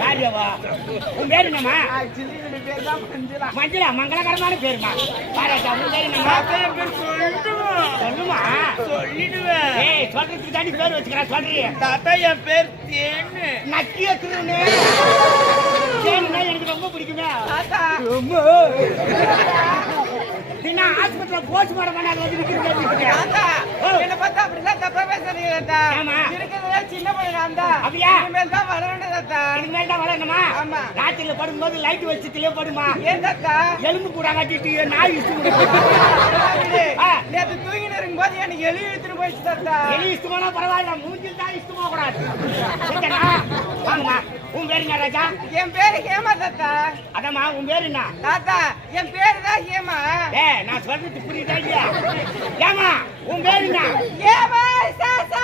யாரியவா உன் பேரு என்னம்மா? பேர் தான் மஞ்சளா. மஞ்சளா? மங்களகரமான பேருமா? பாராட்டா. உன் பேரு என்னம்மா? சொல்லுமா. சொல்லிடுவேன். ஏய், சொல்றதுக்கு தாண்டி பேர் வச்சுக்கிறா சொல்றிய. தாத்தா என் பேர் தேனு. நக்கிய திருநே தேனுன்னா எனக்கு ரொம்ப பிடிக்குமே. தாத்தா என்ன ஹாஸ்பிட்டல்ல போஸ்ட் மார்டம் பண்ணாத வந்து நிக்கிறீங்க. தாத்தா என்ன பார்த்தா அப்படிலாம் தப்பா பேசுறீங்க தாத்தா. ஆமா. இருக்கிறதே சின்ன பையன் தாத்தா. அப்படியா? இனிமேல் தான் வளரணும் தாத்தா. இனிமேல் தான் வளரணுமா? ஆமா. ராத்திரில படுக்கும்போது லைட் வச்சுட்டுலயே படுமா. ஏன் தாத்தா? எலும்பு கூட காட்டிட்டு நாய் இஷ்டம். நேற்று தூங்கிட்டு இருக்கும்போது எனக்கு எலி இழுத்துட்டு போயிடுச்சு தாத்தா. எலி இஷ்டமானா பரவாயில்ல, மூஞ்சில் தான் இஷ்டமா கூடாது. சரிடா? வாங்கம்மா. உன் பேரு என்ன ராஜா? என் பேரு ஹேமா தாத்தா. அதம்மா உன் பேரு என்ன? தாத்தா என் பேரு தான் ஹேமா. நான் சொல்றது புரியுதா இல்லையா? ஏமா உன் பேரு என்ன? ஏமா சாசா.